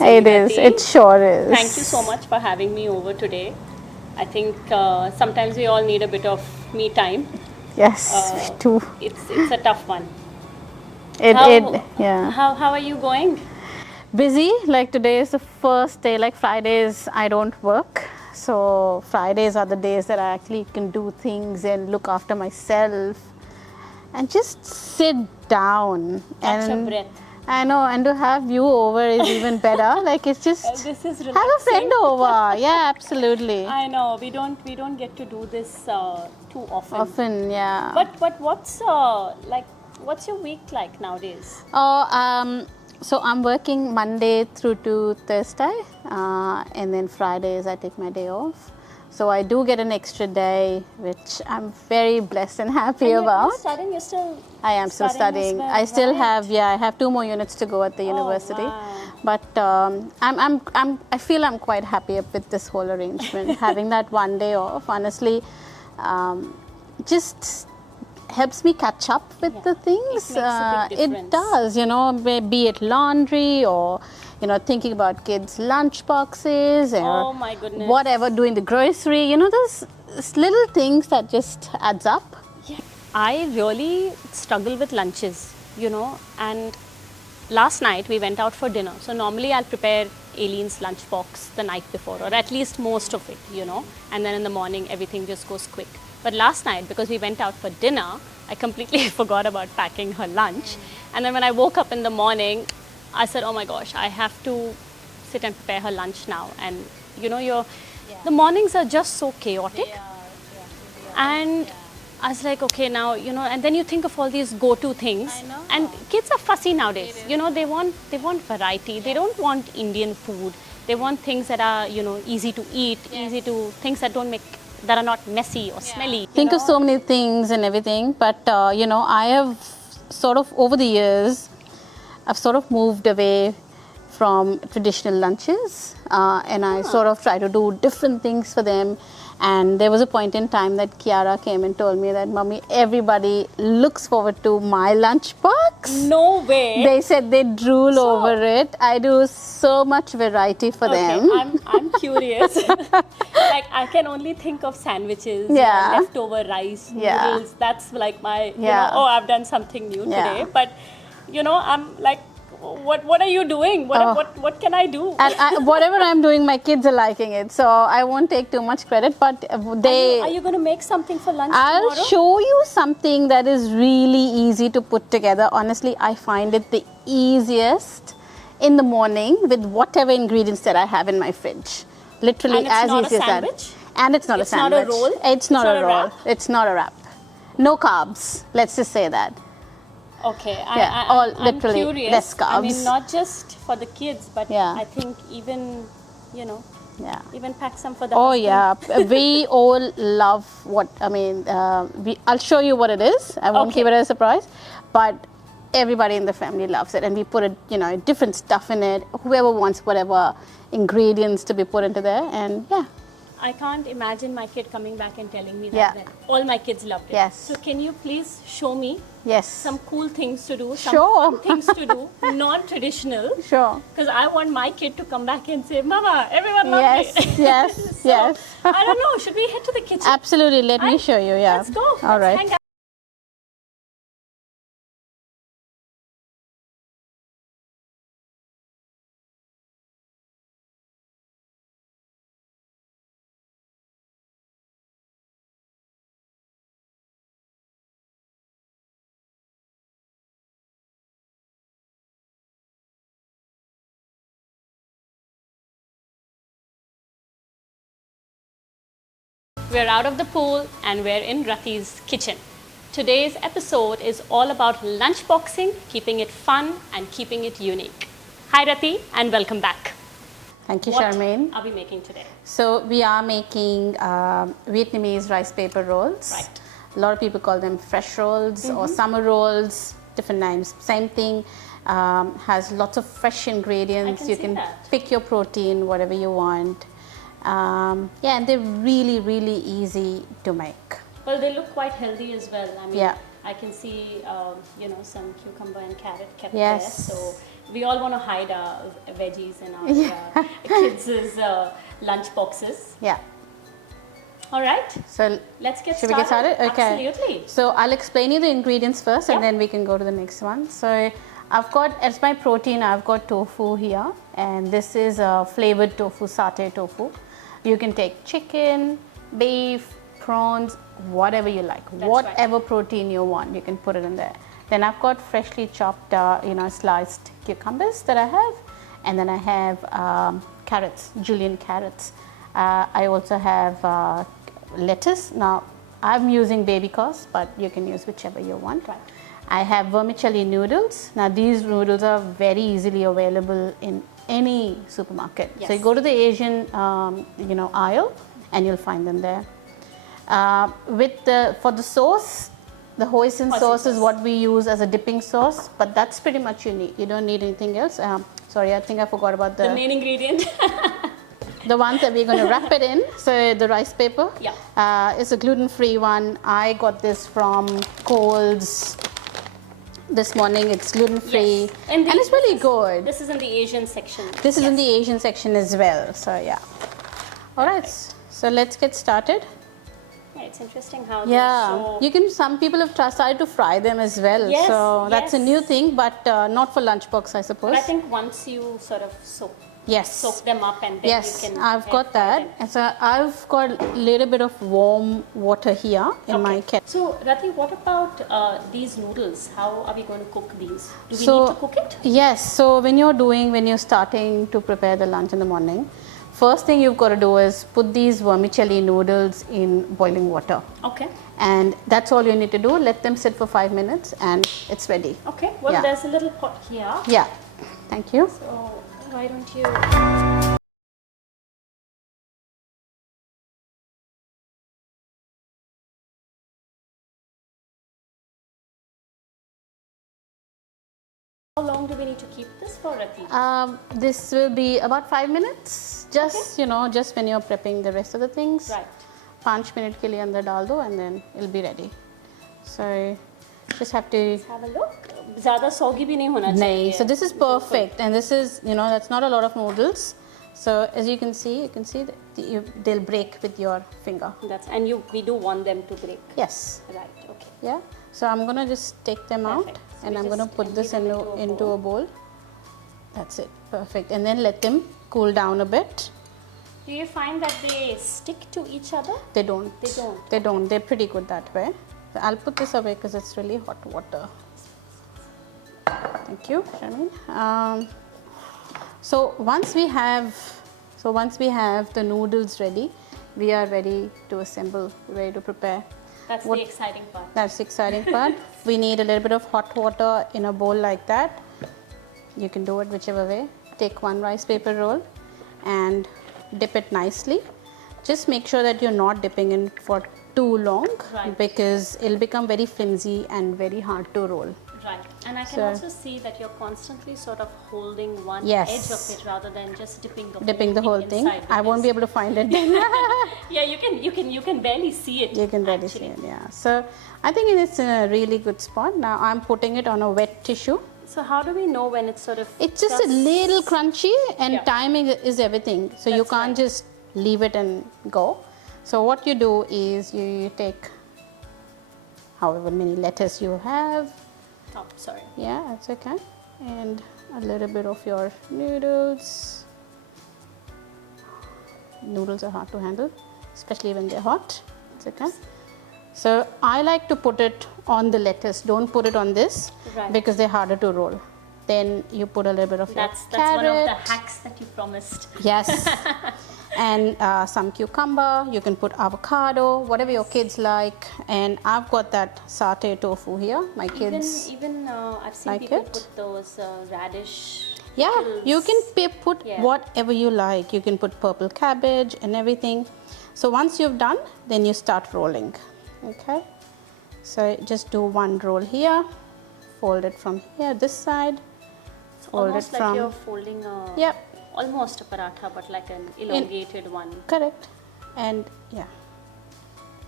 amazing. It is. Rati. It sure is. Thank you so much for having me over today. I think sometimes we all need a bit of me time. Yes, me too. It's a tough one. Yeah. How are you going? Busy. Like today is the first day. Like Fridays, I don't work. So Fridays are the days that I actually can do things and look after myself and just sit down. Catch and a breath. I know, and to have you over is even better. Like it's just This is relaxing. have a friend over. Yeah, absolutely. I know we don't get to do this too often. Often, yeah. But what's your week like nowadays? So I'm working Monday through to Thursday, and then Fridays I take my day off. So I do get an extra day, which I'm very blessed and happy about. You're studying. You're still. I am still studying. As well, I still right? I have 2 more units to go at the university. Wow. But I feel I'm quite happy with this whole arrangement. Having that one day off, honestly, just helps me catch up with the things. It makes a big difference. It does, be it laundry or thinking about kids' lunch boxes or Oh my goodness. whatever, doing the grocery. Those little things that just adds up. Yeah. I really struggle with lunches, and last night we went out for dinner. So normally I'll prepare Aileen's lunchbox the night before, or at least most of it, and then in the morning everything just goes quick. But last night, because we went out for dinner, I completely forgot about packing her lunch. And then when I woke up in the morning, I said, oh my gosh, I have to sit and prepare her lunch now. And the mornings are just so chaotic. And I was like, okay, now, and then you think of all these go-to things. I know. And kids are fussy nowadays. They want variety. Yes. They don't want Indian food. They want things that are, easy to eat, things that are not messy or smelly. Think of so many things and everything, but I have sort of over the years, I've sort of moved away from traditional lunches, and I sort of try to do different things for them. And there was a point in time that Kiara came and told me that, Mummy, everybody looks forward to my lunchbox. No way. They said they drool over it. I do so much variety for them. I'm curious. Like I can only think of sandwiches, leftover rice, noodles. That's like my, I've done something new today. But, I'm like, what are you doing? What can I do? And whatever I'm doing, my kids are liking it. So I won't take too much credit, but they... Are you going to make something for lunch I'll tomorrow? show you something that is really easy to put together. Honestly, I find it the easiest in the morning with whatever ingredients that I have in my fridge. Literally as easy as that. And it's not a sandwich. It's not a roll? It's not a roll. Wrap? It's not a wrap. No carbs. Let's just say that. Okay, I'm literally curious. less carbs. I mean, not just for the kids, but I think even, even pack some for the husband. Yeah, we all love I'll show you what it is. I won't keep it as a surprise, but everybody in the family loves it, and we put it, different stuff in it. Whoever wants whatever ingredients to be put into there, and I can't imagine my kid coming back and telling me that all my kids loved it. Yes. So can you please show me some cool things to do, some fun things to do, non-traditional? Sure. Because I want my kid to come back and say, Mama, everyone loved it. Yes, yes. I don't know, should we head to the kitchen? Absolutely, let me show you, Let's go. All right. Hang out. We're out of the pool and we're in Rati's kitchen. Today's episode is all about lunchboxing, keeping it fun and keeping it unique. Hi Rati and welcome back. Thank you, Sharmeen. What are we making today? So we are making Vietnamese rice paper rolls. Right. A lot of people call them fresh rolls or summer rolls, different names. Same thing, has lots of fresh ingredients. You can pick your protein, whatever you want. And they're really, really easy to make. Well, they look quite healthy as well. I mean, Yeah. I can see, some cucumber and carrot kept Yes. there. So we all want to hide our veggies in our kids' lunch boxes. Yeah. All right. So Let's get should started. we get started? Okay. Absolutely. So I'll explain you the ingredients first, and then we can go to the next one. So I've got, as my protein, I've got tofu here, and this is a flavored tofu, satay tofu. You can take chicken, beef, prawns, whatever you like, whatever protein you want, you can put it in there. Then I've got freshly chopped, sliced cucumbers that I have, and then I have carrots, julienne carrots. I also have lettuce. Now I'm using baby cos, but you can use whichever you want. Right. I have vermicelli noodles. Now these noodles are very easily available in any supermarket. Yes. So you go to the Asian, aisle, and you'll find them there. For the sauce, the hoisin sauce is what we use as a dipping sauce, but that's pretty much you need. You don't need anything else. Sorry, I think I forgot about the main ingredient. the ones that we're going to wrap it in. So the rice paper. Yeah. It's a gluten-free one. I got this from Coles this morning. It's gluten-free, Yes. and it's really good. This is in the Asian section. This is in the Asian section as well. So yeah. All right. So let's get started. Yeah, it's interesting how. You can. Some people have started to fry them as well. Yes, so that's a new thing, but not for lunchbox, I suppose. But I think once you sort of soak them up, and then you can. I've got that. And so I've got a little bit of warm water here in my kettle. So Rati, what about these noodles? How are we going to cook these? Do we need to cook it? Yes. So when you're starting to prepare the lunch in the morning, first thing you've got to do is put these vermicelli noodles in boiling water. Okay. And that's all you need to do. Let them sit for 5 minutes, and it's ready. Okay. Well, there's a little pot here. Yeah. Thank you. So why don't you? How long do we need to keep this for, Rati? This will be about 5 minutes. Just just when you're prepping the rest of the things. Right. 5 minutes के लिए अंदर डाल दो, and then it'll be ready. So just have to. Let's have a look. ज़्यादा soggy भी नहीं होना चाहिए. No. So this is perfect, and this is that's not a lot of noodles. So as you can see that they'll break with your finger. We do want them to break. Yes. Right. Okay. Yeah. So I'm gonna just take them out, So and I'm gonna put this into a bowl. That's it. Perfect. And then let them cool down a bit. Do you find that they stick to each other? They don't. They don't. They don't. They're pretty good that way. So I'll put this away because it's really hot water. Thank you, Sharmeen. So once we have the noodles ready, we are ready to assemble, ready to prepare. That's the exciting part. That's the exciting part. We need a little bit of hot water in a bowl like that. You can do it whichever way. Take one rice paper roll and dip it nicely. Just make sure that you're not dipping in for too long, because it'll become very flimsy and very hard to roll. Right. And I can also see that you're constantly sort of holding one edge of it rather than just dipping the whole thing. I won't be able to find it then. Yeah, you can barely see it. You can barely see it, yeah. So I think it's in a really good spot. Now I'm putting it on a wet tissue. So how do we know when it's sort of... It's just a little crunchy, and timing is everything. So you can't just leave it and go. So what you do is you take however many lettuce you have. Oh, sorry. Yeah, that's okay. And a little bit of your noodles. Noodles are hard to handle, especially when they're hot. It's okay. So I like to put it on the lettuce. Don't put it on this, because they're harder to roll. Then you put a little bit of your carrot. That's one of the hacks that you promised. Yes. And some cucumber. You can put avocado, whatever your kids like. And I've got that satay tofu here. My kids even I've seen like people it. put those radish. Yeah, pickles. you can put whatever you like. You can put purple cabbage and everything. So once you've done, then you start rolling. Okay. So just do one roll here. Fold it from here, this side. Fold almost it like you're folding a almost a paratha, but like an elongated one. Correct. And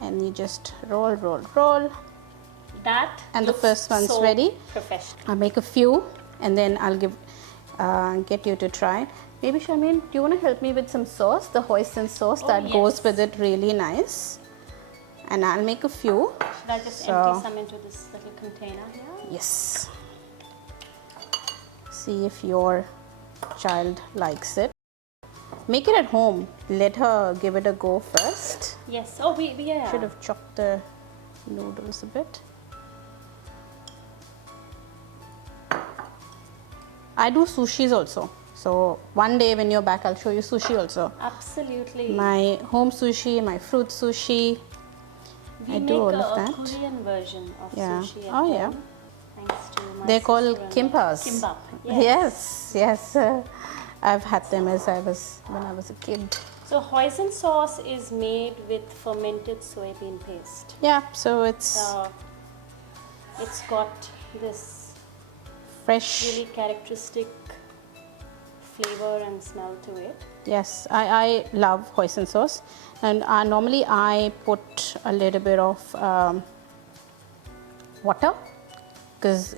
and you just roll, roll, roll. That and the first one's so ready. Professional. I'll make a few, and then I'll give. get you to try. Maybe Sharmeen, do you want to help me with some sauce, the hoisin sauce that yes. goes with it really nice? And I'll make a few. Should I just empty some into this little container here? Yes. See if your child likes it. Make it at home. Let her give it a go first. Yes. Oh, yeah. Should have chopped the noodles a bit. I do sushis also. So one day when you're back, I'll show you sushi also. Absolutely. My home sushi, my fruit sushi. I do all of that. We make a Korean version of Yeah. sushi at Oh, home. yeah. Thanks to my They're called sister-in-law. kimpas. Kimbap. Yes. I've had them when I was a kid. So hoisin sauce is made with fermented soybean paste. Yeah, so it's got this fresh. really characteristic flavor and smell to it. Yes, I love hoisin sauce, and normally I put a little bit of water because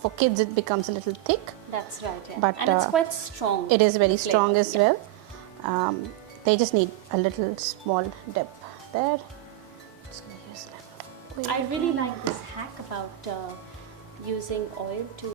for kids it becomes a little thick. That's right, yeah. But, and it's quite strong. It is very flavor. strong as well. They just need a little small dip there. Just gonna use a little. I really like this hack about using oil to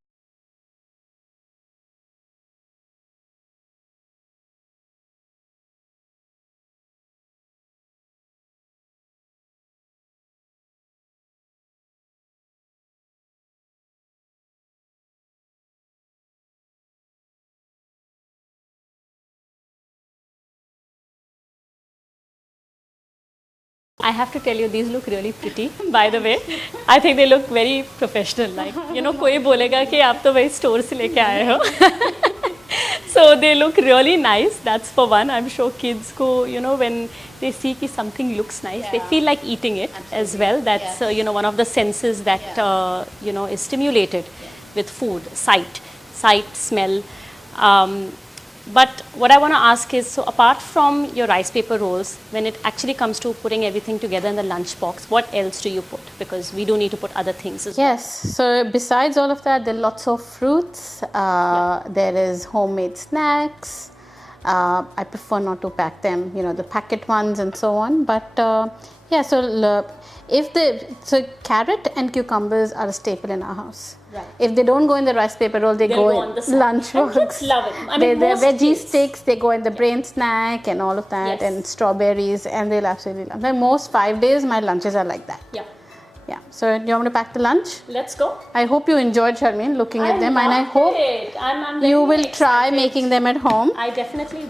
I have to tell you, these look really pretty, by the way. I think they look very professional. Like, कोई बोलेगा कि आप तो वही store से लेके आए हो. So they look really nice. That's for one. I'm sure kids go, when they see that something looks nice, they feel like eating it as well. That's, one of the senses that, is stimulated with food, sight, smell. But what I want to ask is, so apart from your rice paper rolls, when it actually comes to putting everything together in the lunchbox, what else do you put? Because we do need to put other things as well. Yes, so besides all of that, there are lots of fruits. There is homemade snacks. I prefer not to pack them, the packet ones and so on. But so carrot and cucumbers are a staple in our house. Right. If they don't go in the rice paper roll, they'll go in on the side. lunchbox. Kids love it. I mean, They're most veggie kids. sticks, they go in the brain snack and all of that, Yes. and strawberries, and they'll absolutely love it. Like most 5 days, my lunches are like that. Yeah. Yeah. So do you want me to pack the lunch? Let's go. I hope you enjoyed, Sharmeen, looking at them, and I hope I'm you very will try excited. making them at home. I definitely